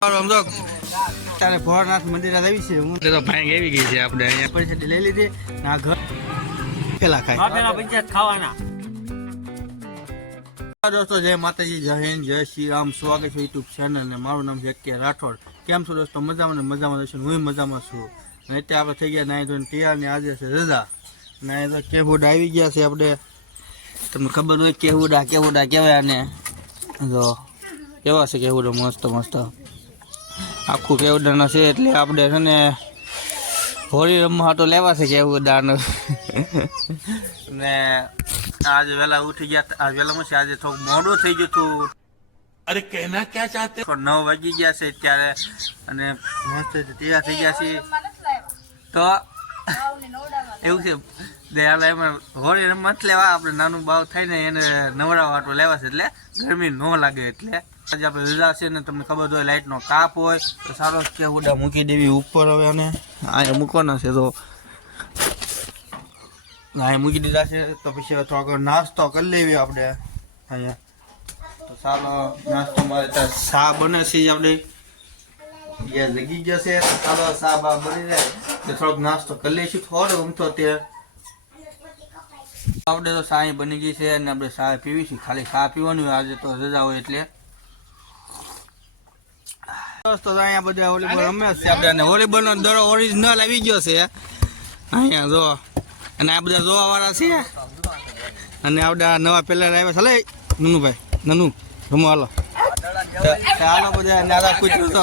ત્યારે ભોળાનાથ મંદિર આવી છે. હું તો ભાઈ એવી ગઈ છે આપણે અહીંયા પરિસ્થિતિ લઈ લીધી. આ ઘર પેલા ખાવાના દોસ્તો. જય માતાજી, જય હિન્દ, જય શ્રી રામ. સ્વાગત છે યુટ્યુબ ચેનલ ને મારું નામ છે કે રાઠોડ. કેમ છો દોસ્તો? મજામાં ને મજામાં રહેશે. હું મજામાં છું. અને અત્યારે આપણે થઈ ગયા નાઈ ધોઈને તૈયાર ને આજે છે રજા. નાઈ તો કેવુડા આવી ગયા છે આપણે. તમને ખબર હોય કેવુડા કહેવાય. અને જો કેવા છે કેવુડા, મસ્ત મસ્ત આખું કેવડાનો છે. એટલે આપણે છે ને હોળી રમવા તો લેવા છે કેવડાનો. ને આજે વહેલા ઉઠી ગયા. આજ વહેલામાં છે, આજે થોડું મોડું થઈ ગયું હતું. અરે કહેના ક્યાં ચાહતે 9 વાગી ગયા છે અત્યારે. અને મસ્ત તૈયાર થઈ ગયા છે. તો એવું છે એમાં હોળી રમવા લેવા આપણે નાનું બાવ થાય ને એને નવડાવવા વાટો લેવા છે. એટલે ગરમી ન લાગે એટલે આજે આપણે રજા છે ને તમને ખબર હોય લાઇટનો કાપ હોય તો સારો કેવડા મૂકી દેવી ઉપર. હવે અને અહીંયા મૂકવાના છે તો અહીંયા મૂકી દીધા છે. તો પછી થોડોક નાસ્તો કરી લેવી આપણે અહીંયા. તો ચાલો નાસ્તો મારે ત્યાં શા બને છે આપણે ગેસ જગી જશે. તો ચાલો શા બા બની જાય તો થોડોક નાસ્તો કરી લઈશું. થોડો ઊમતો તે આપણે તો શા બની ગઈ છે અને આપણે શા પીવીશું. ખાલી શા પીવાની હોય આજે તો રજા હોય એટલે. દોસ્તો અહીંયા બધા વોલીબોલ રમે છે આપણે. વોલીબોલ નો દડો ઓરિજિનલ આવી ગયો છે અહીંયા જો. અને આ બધા જોવા વાળા છે. અને આપડા નવા પ્લેયર આવ્યા છે. લે નનુભાઈ, નનુ રમો હાલો. હાલો બધા નાના કૂતરો તો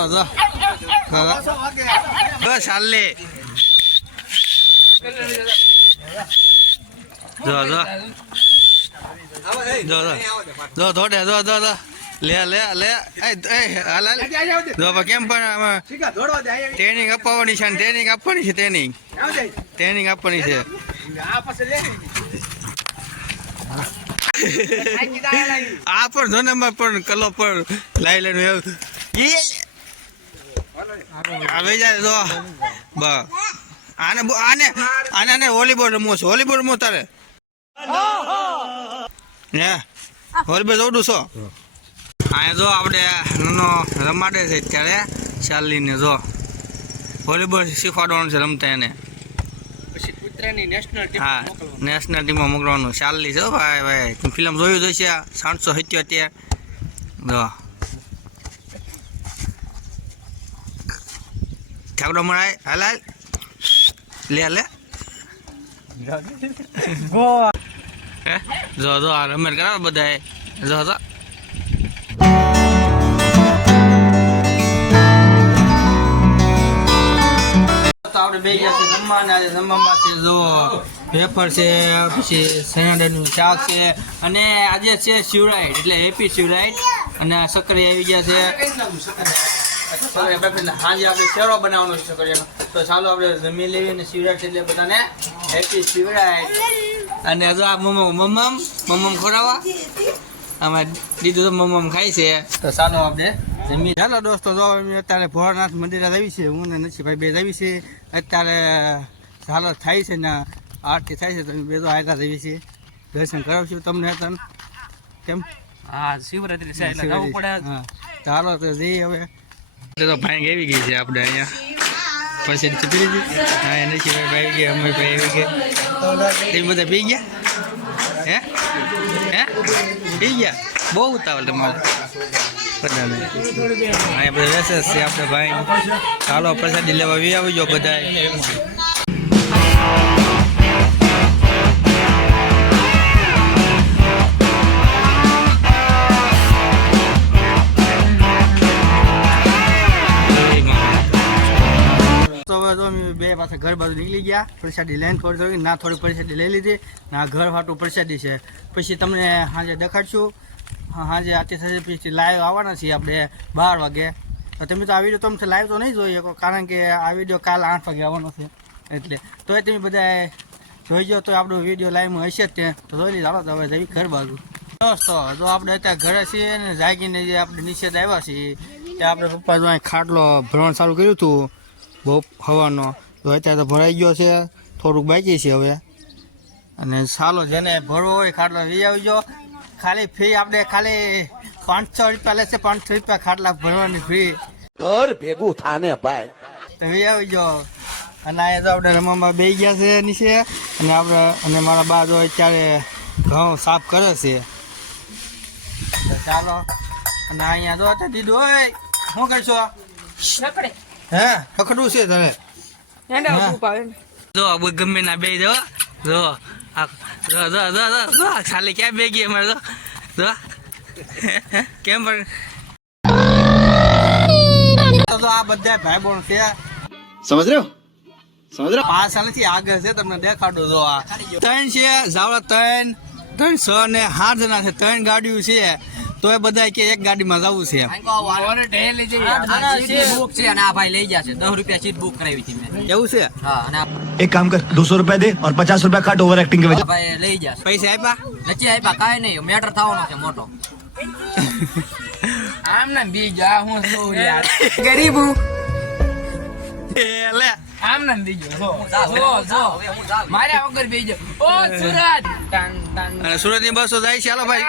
બસ હાલ લે. જો જો જો જો થોડે જો જો લે લે લે કેમ પણ ટ્રેનિંગ આપવાની છે. ટ્રેનિંગ આપવાની છે. ટ્રેનિંગ આપવાની છે. આ પણ જોને પણ કલો પણ લાઈ લેનું એવું આવી જાય. જો બસ આને આને આને વોલીબોલ રમવો છે. વોલીબોલ રમવો તારે હે વોલીબોલ જોડું છો. અહીંયા જો આપણે નાનો રમાડે છે અત્યારે ચાલીને. જો વોલીબોલ શીખવાડવાનું છે રમતા એને. હા નેશનલ ટીમમાં મોકલવાનું. ચાલી છે ભાઈ. ભાઈ તું ફિલ્મ જોયું જોઈશે 777. જો ઠાકડો મળાય હાલ હાલ લે લે. જો જો આ રમેર કરાવે બધા. જો જો આપણે બે ગયા છે જમવાના. જમવામાં છે જો પેપર છે, પછી સણાડાનું શાક છે. અને આજે છે શિવરાઈટ એટલે હેપી શિવરાઈટ. અને સક્કરી આવી ગયા છે. સાંજે આપણે શેરો બનાવવાનો છે સક્કરીનો. તો ચાલો આપણે જમી લેવી. અને શિવરાઈટ એટલે બધાને હેપી શિવરાઈટ. અને જો આ મમ્મ ખોરાવા આમાં દીધું તો મમ્મ ખાય છે. તો ચાલો આપણે જમી. ચાલો દોસ્તો જો અત્યારે ભોળાનાથ મંદિર આવી છે. હું ને નસીભાઈ બે આવી છે. અત્યારે ચાલો થાય છે ને આરતી થાય છે. તમે બે તો આયલા આવી છે. દર્શન કરાવશું તમને. કેમ હા શિવરાત્રી છે એટલે જવું પડે. હા ચાલો તો જઈએ હવે. એટલે તો ભાઈ એવી ગઈ છે આપણે અહીંયા પછી પી લીધી. હા નસીભાઈ આવી ગયા, અમે ભાઈ આવી ગયા. તમે બધા પી ગયા હે હે પી ગયા? બહુ ઉતાવળ તમારે બધાને. અહીંયા બધા વેસે છે આપણે ભાઈ. ચાલો પ્રસાદી લેવા આવી જાઓ બધા. બે પાછા ઘર બાજુ નીકળી ગયા. પ્રસાદી લઈને થોડી ના થોડી પ્રસાદી લઈ લીધી. ના ઘર ફાટું પ્રસાદી છે. પછી તમને સાંજે દેખાડશું. સાંજે આરતી થશે પછી લાઈવ આવવાના છીએ આપણે 12 વાગે. તમે તો આ વિડીયો તમે લાઈવ તો નહીં જોઈ શકો કારણ કે આ વિડીયો કાલ 8 વાગે આવવાનો છે. એટલે તોય તમે બધા જોઈ જાઓ તો આપણો વિડીયો લાઈવમાં હશે જ ત્યાં. તો જોઈ લીધો. ચાલો તો હવે જઈએ ઘર બાજુ. દોસ્તો જો આપણે અત્યારે ઘરે છીએ ને જાગીને જે આપણે નીચે આવ્યા છીએ ત્યાં આપણે પપ્પા જો ખાટલો ભરવાનું ચાલુ કર્યું હતું બહુ હવાનો. તો અત્યારે તો ભરાઈ ગયો છે. થોડુંક બાકી છે હવે. અને ચાલો જેને ભરવો હોય ખાટલો લઈ આવજો. ખાલી ફી આપણે ખાલી 500 રૂપિયા લેશે. 500 રૂપિયા ખાટલા ભરવાની ફી. ઘર ભેગું થાને ભાઈ. તમે આવી જાઓ. અને અહીંયા તો આપણે રમવામાં બે ગયા છે નીચે, અને આપણે અને મારા બા જો અત્યારે ઘઉં સાફ કરે છે. તો ચાલો. અને અહીંયા જો અત્યારે દીધું હોય શું કરશો? હે પકડવું છે તારે? જો ગમે ના બે જો જો જો જો જો જો ખાલી ક્યાં બે ગઈ અમારે જો કેમ પણ તો આ બધા ભાઈ બોન છે. समझ रहे हो 5 સાલથી આગળ છે. તમને દેખાડો જો આ 3 છે જાવડા 3 6 ને 8 જણા છે. 3 ગાડીઓ છે તો એ બધા કે એક ગાડીમાં જવું છે. એવું છે? एक काम कर 200 रुपया दे और 50 रुपया काट ओवर एक्टिंग के वजह પૈસા આપ્યા? લે અને સુરત ની બસો જાય છે. હાલો ભાઈ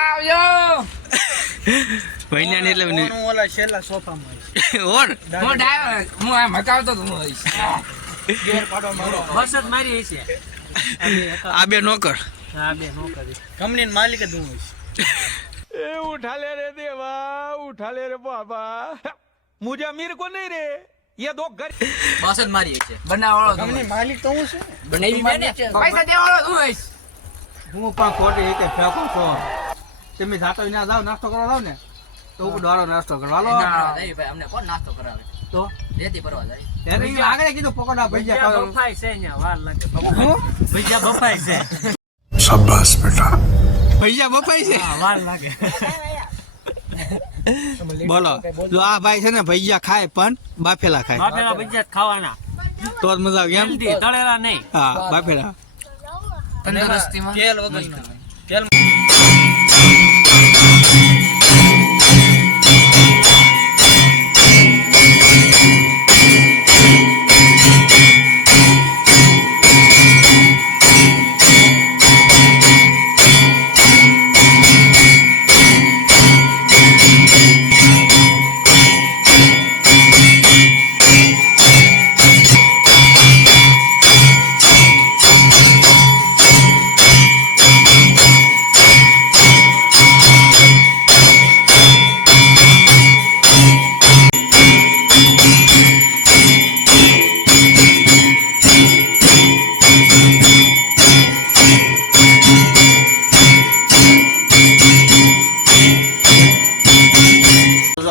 વૈજ્ઞાનિક એટલે ઓલા છેલ્લા સોફામાં આ બે નોકર કંપની માલિક જ હું હોઈશ. उठा ले रे देवा उठा ले रे बाबा मुझे अमीर को नहीं रे ये दो घर કંપની માલિક તો હું છું. હું પણ ખોટી રીતે ફેંકું છું. તમે જાતો ના જાવ નાસ્તો કરવા જાવ ને તો ઉપર વાળો નાસ્તો કરવા લો તો ત્યારે ઈ આગળ કીધું પકોડા ભજીયા ખાવાનું. शाबाश बेटा. ભજીયા બફાઈ છે. બોલો જો આ ભાઈ છે ને ભજીયા ખાય પણ બાફેલા ખાય ખાવાના તો જ મજા આવે એમ. તળેલા નહીં. હા બાફેલા.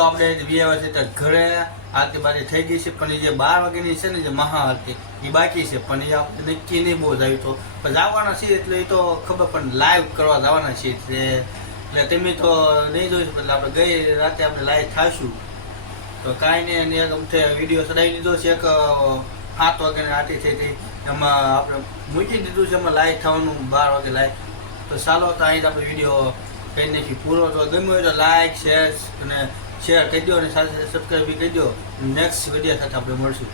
આપણે 2 વર્ષે ઘરે આરતી બારી થઈ ગઈ છે, પણ એ જે 12 વાગ્યાની છે ને જે મહાઆરતી એ બાકી છે, પણ એ આપણે નક્કી નહીં બહુ જ આવ્યું તો પણ જવાના છીએ એટલે એ તો ખબર પણ લાઈવ કરવા જવાના છીએ એટલે તમે તો નહીં જોઈશું. એટલે આપણે ગઈ રાતે આપણે લાઈવ થાશું તો કાંઈ નહીં. અને અમથે વિડીયો ચડાવી લીધો છે. એક 7 વાગ્યાની આરતી થઈ હતી એમાં આપણે મૂકી દીધું છે એમાં લાઈવ થવાનું 12 વાગે લાઈવ. તો ચાલો તો અહીં આપણે વિડીયો કઈ નાખી પૂરો. તો ગમ્યો હોય તો લાઈક શેર કરી દો અને સાથે સબસ્ક્રાઈબ બી કરી દો. નેક્સ્ટ વિડીયો સાથે આપણે મળશું.